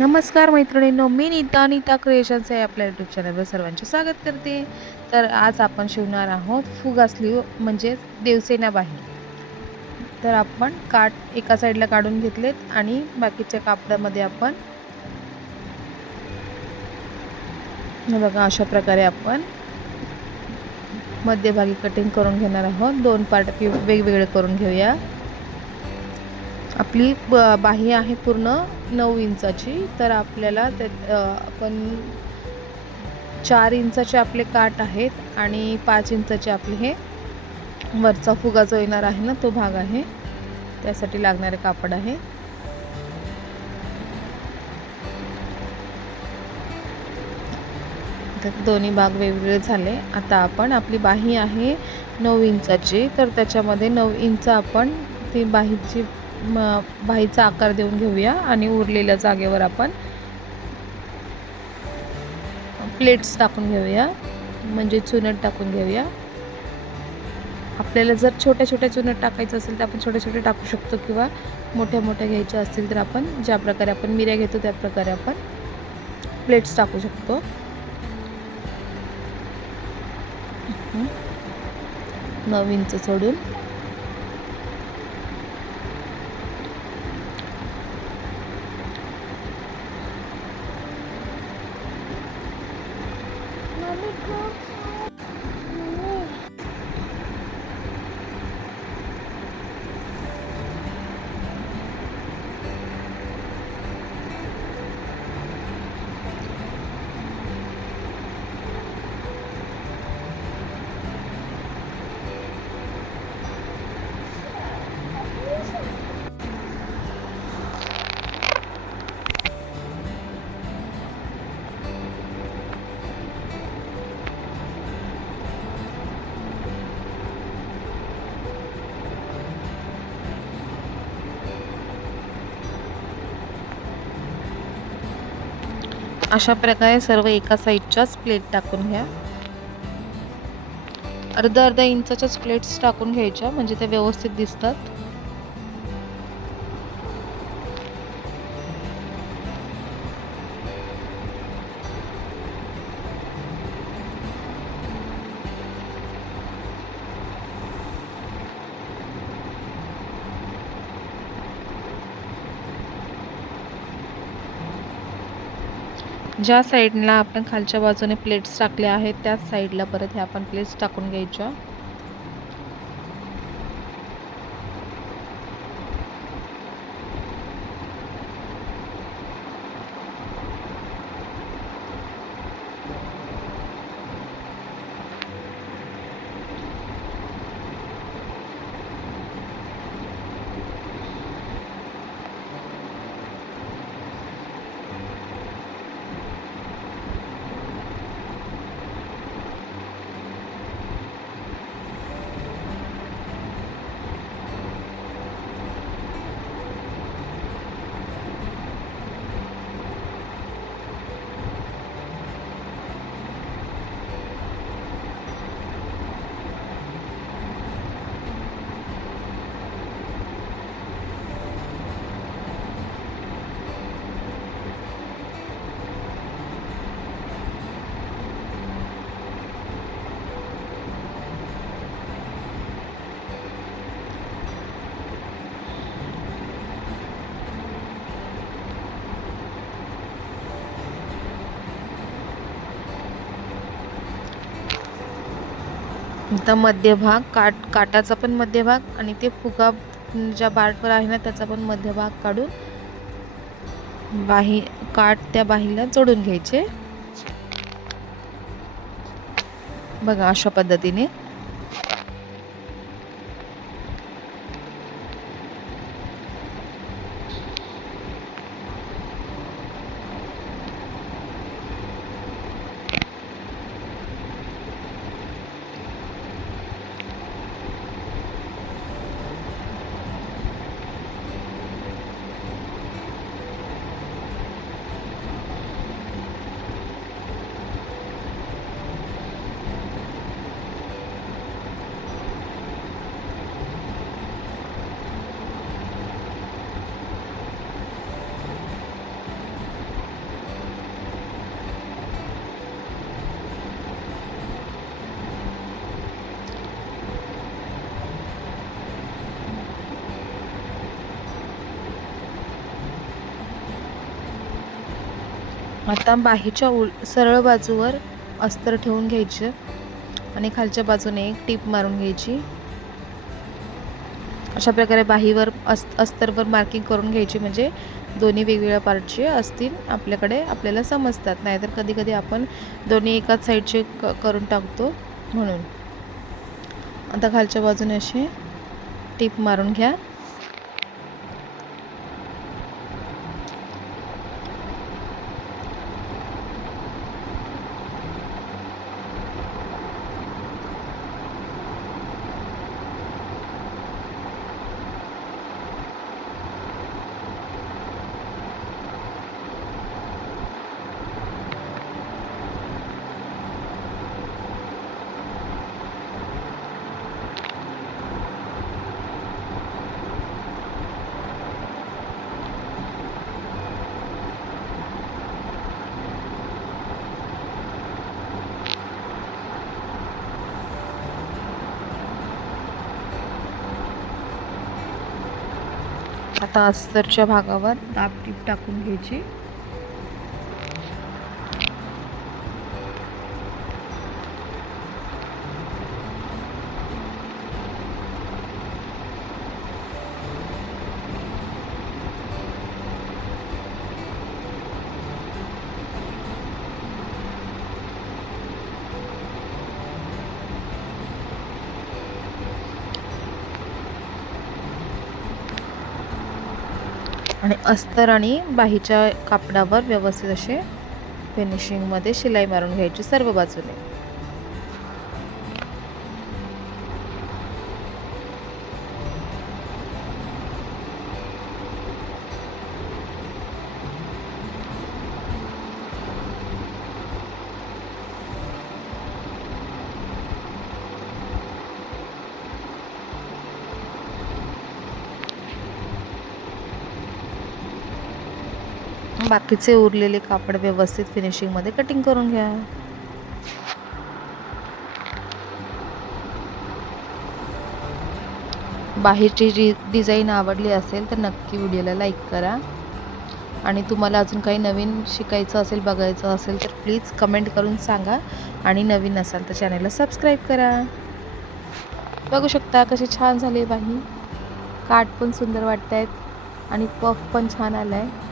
नमस्कार मैत्रिणींनो मी नीता नीता क्रिएशन्स आहे आपल्या यूट्यूब चॅनलवर सर्वांचे स्वागत करते. तर आज आपण शिवणार आहोत फुगासली म्हणजेच देवसेना बाही तर आपण काट एका साईडला काढून घेतलेत आणि बाकीच्या कापडामध्ये आपण बघा अशा प्रकारे आपण मध्यभागी कटिंग करून घेणार आहोत. दोन पार्ट वेगवेगळे करून घेऊया. आपली ब बाही आहे पूर्ण नऊ इंचाची. तर आपल्याला ते आपण चार इंचाचे आपले काठ आहेत आणि पाच इंचाचे आपले हे वरचा फुगा जो येणार आहे ना तो भाग आहे. त्यासाठी लागणारे कापड आहे. तर दोन्ही भाग वेगवेगळे झाले. आता आपण आपली बाही आहे नऊ इंचाची. तर त्याच्यामध्ये नऊ इंच आपण ती बाहीची म बाहीचा आकार देऊन घेऊया आणि उरलेल्या जागेवर आपण प्लेट्स टाकून घेऊया. म्हणजे चुनट टाकून घेऊया. आपल्याला जर छोट्या छोट्या चुनट टाकायचं असेल तर आपण छोटे छोटे टाकू शकतो किंवा मोठ्या मोठ्या घ्यायच्या असतील तर आपण ज्या प्रकारे आपण मिऱ्या घेतो त्या प्रकारे आपण प्लेट्स टाकू शकतो. नऊ इंच सोडून. buku. अशा प्रकारे सर्व एका साईडच्याच प्लेट टाकून घ्या. अर्धा अर्धा इंचाच्याच प्लेट्स टाकून घ्यायच्या म्हणजे त्या व्यवस्थित दिसतात. ज्या साईडला आपण खालच्या बाजूने प्लेट्स टाकल्या आहेत त्याच साईडला परत ह्या आपण प्लेट्स टाकून घ्यायच्या. आता मध्यभाग काट काटाचा पण मध्यभाग आणि ते फुगा ज्या बाटवर आहे ना त्याचा पण मध्यभाग काढून बाही काठ त्या बाहीला जोडून घ्यायचे. बघा अशा पद्धतीने. आता बाहीच्या उल सरळ बाजूवर अस्तर ठेवून घ्यायचे आणि खालच्या बाजूने एक टीप मारून घ्यायची. अशा प्रकारे बाहीवर अस् अस्तरवर मार्किंग करून घ्यायची म्हणजे दोन्ही वेगवेगळ्या पार्टचे असतील आपल्याकडे आपल्याला समजतात. नाहीतर कधी कधी आपण दोन्ही एकाच साईडचे क करून टाकतो म्हणून. आता खालच्या बाजूने असे टीप मारून घ्या. आता अस्तरच्या भागावर दाब टीप टाकून घ्यायची. आणि अस्तर आणि बाहीच्या कापडावर व्यवस्थित असे फिनिशिंगमध्ये शिलाई मारून घ्यायची सर्व बाजूने. बाकीचे उरलेले कापड व्यवस्थित फिनिशिंगमध्ये कटिंग करून घ्या. बाहेरची जी डिझाईन आवडली असेल तर नक्की व्हिडिओला लाईक करा. आणि तुम्हाला अजून काही नवीन शिकायचं असेल बघायचं असेल तर प्लीज कमेंट करून सांगा. आणि नवीन असाल तर चॅनलला सबस्क्राईब करा. बघू शकता कशी छान झाली बाही काठ पण सुंदर वाटत आहेत आणि पफ पण छान आला आहे